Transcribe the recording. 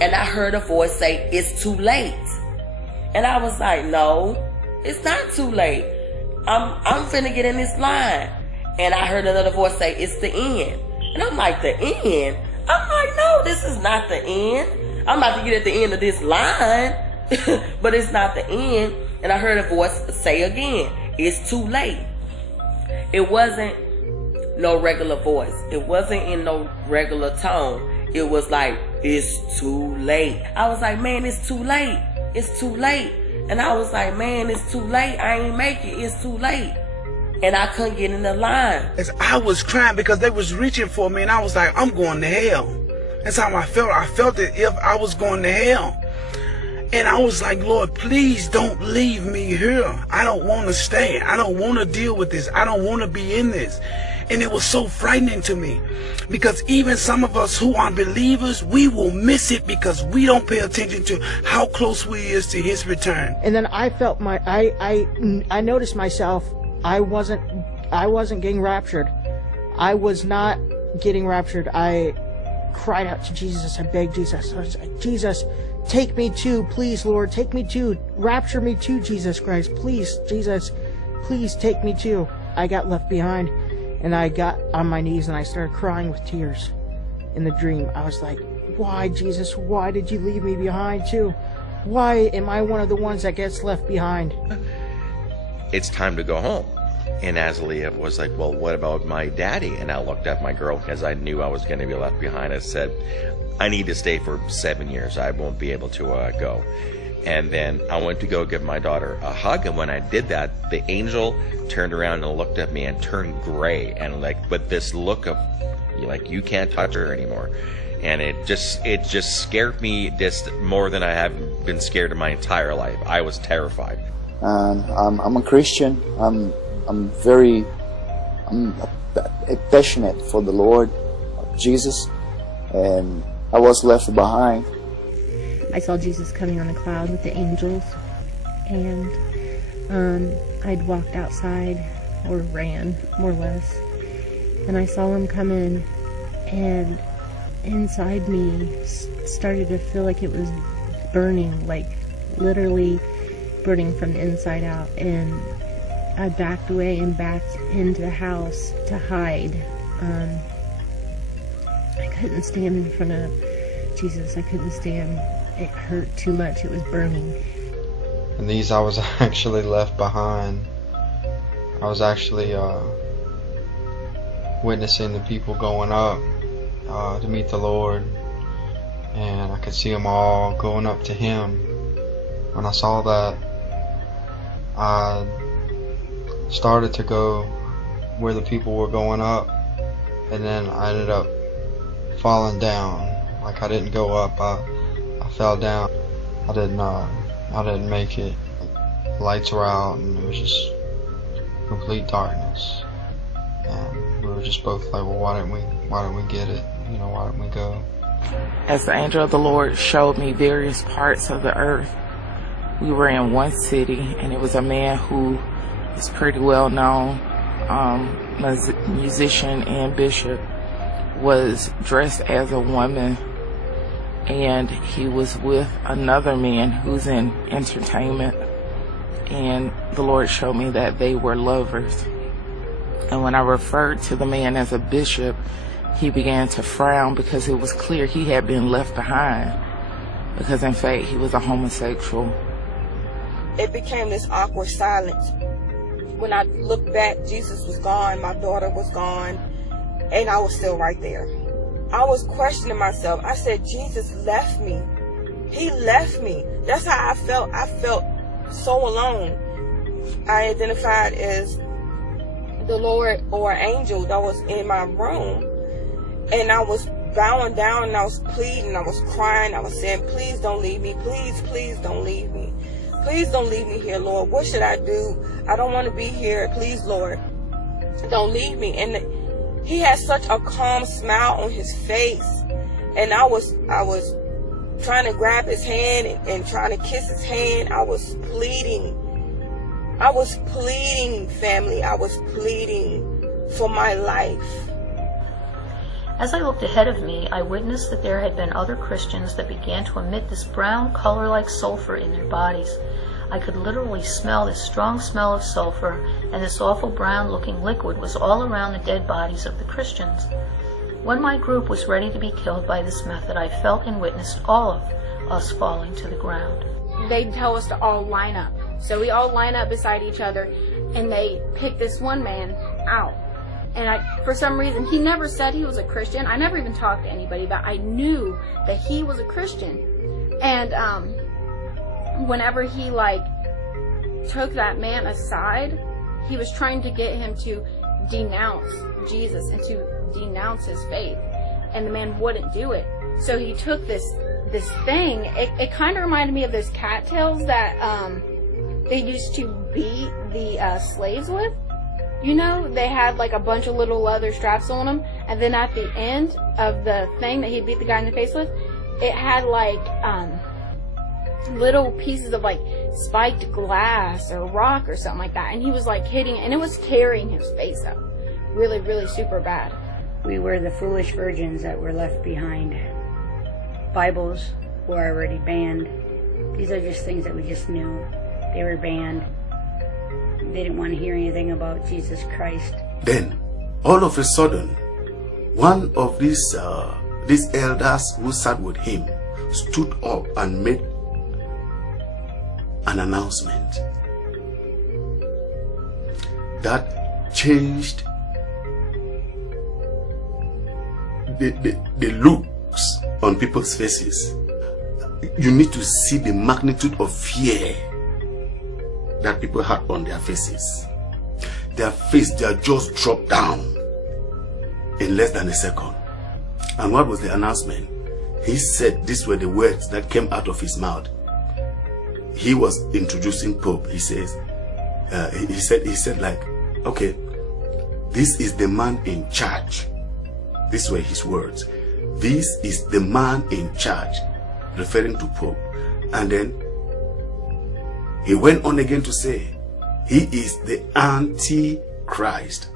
And I heard a voice say, it's too late. And I was like, no, it's not too late. I'm finna get in this line. And I heard another voice say, it's the end. And I'm like, the end? I'm like, no, this is not the end. I'm about to get at the end of this line, but it's not the end. And I heard a voice say again, it's too late. It wasn't no regular voice. It wasn't in no regular tone. It was like, it's too late. I was like, man, it's too late. It's too late. And I was like, man, it's too late. I ain't make it. It's too late. And I couldn't get in the line. As I was crying because they was reaching for me, and I was like, I'm going to hell. That's how I felt. I felt as if I was going to hell. And I was like, Lord, please don't leave me here. I don't want to stay. I don't want to deal with this. I don't want to be in this. And it was so frightening to me, because even some of us who are believers, we will miss it because we don't pay attention to how close we is to his return. And then I felt I noticed myself, I wasn't getting raptured. I was not getting raptured. I cried out to Jesus. I begged Jesus. I was like, Jesus, take me too, please, Lord, take me too. Rapture me too, Jesus Christ. Please, Jesus, please take me too. I got left behind. And I got on my knees and I started crying with tears in the dream. I was like, why, Jesus, why did you leave me behind too? Why am I one of the ones that gets left behind? It's time to go home. And Azalea was like, well, what about my daddy? And I looked at my girl because I knew I was going to be left behind. I said, I need to stay for 7 years. I won't be able to go. And then I went to go give my daughter a hug, and when I did that, the angel turned around and looked at me and turned gray, and like with this look of like, you can't touch her anymore. And it just scared me just more than I have been scared in my entire life. I was terrified. And I'm a Christian. I'm passionate for the Lord Jesus, and I was left behind. I saw Jesus coming on a cloud with the angels, and I'd walked outside, or ran, more or less, and I saw him come in, and inside me started to feel like it was burning, like literally burning from the inside out, and I backed away and backed into the house to hide. I couldn't stand in front of Jesus. I couldn't stand. It hurt too much. It was burning. And these I was actually left behind. I was actually witnessing the people going up to meet the Lord, and I could see them all going up to him. When I saw that, I started to go where the people were going up, and then I ended up falling down. Like, I didn't go up, I fell down. I didn't make it. The lights were out, and it was just complete darkness. And we were just both like, well, why didn't we get it? You know, why didn't we go? As the angel of the Lord showed me various parts of the earth, we were in one city, and it was a man who is pretty well known, musician and bishop, was dressed as a woman, and he was with another man who's in entertainment, and the Lord showed me that they were lovers. And when I referred to the man as a bishop, he began to frown, because it was clear he had been left behind, because in fact he was a homosexual. It became this awkward silence. When I looked back, Jesus was gone, my daughter was gone, and I was still right there. I was questioning myself. I said, Jesus left me. He left me. That's how I felt. I felt so alone. I identified as the Lord or angel that was in my room. And I was bowing down, and I was pleading, I was crying, I was saying, please don't leave me. Please, please don't leave me. Please don't leave me here, Lord. What should I do? I don't want to be here. Please, Lord, don't leave me. And he had such a calm smile on his face, and I was trying to grab his hand and trying to kiss his hand. I was pleading, family. I was pleading for my life. As I looked ahead of me, I witnessed that there had been other Christians that began to emit this brown color like sulfur in their bodies. I could literally smell this strong smell of sulfur, and this awful brown-looking liquid was all around the dead bodies of the Christians. When my group was ready to be killed by this method, I felt and witnessed all of us falling to the ground. They tell us to all line up. So we all line up beside each other, and they pick this one man out. And for some reason, he never said he was a Christian. I never even talked to anybody, but I knew that he was a Christian. And whenever he took that man aside, he was trying to get him to denounce Jesus and to denounce his faith, and the man wouldn't do it. So he took this thing. It kind of reminded me of those cattails that they used to beat the slaves with. You know, they had like a bunch of little leather straps on them, and then at the end of the thing that he beat the guy in the face with, it had like little pieces of like spiked glass or rock or something like that, and he was like hitting it, and it was tearing his face up really, really super bad. We were the foolish virgins that were left behind. Bibles were already banned. These are just things that we just knew. They were banned. They didn't want to hear anything about Jesus Christ. Then, all of a sudden, one of these elders who sat with him stood up and made an announcement that changed the looks on people's faces. You need to see the magnitude of fear that people had on their faces. Their jaws dropped down in less than a second. And what was the announcement? He said, these were the words that came out of his mouth. He was introducing Pope. He says, he said like, okay, this is the man in charge. These were his words. This is the man in charge, referring to Pope. And then he went on again to say, he is the Antichrist.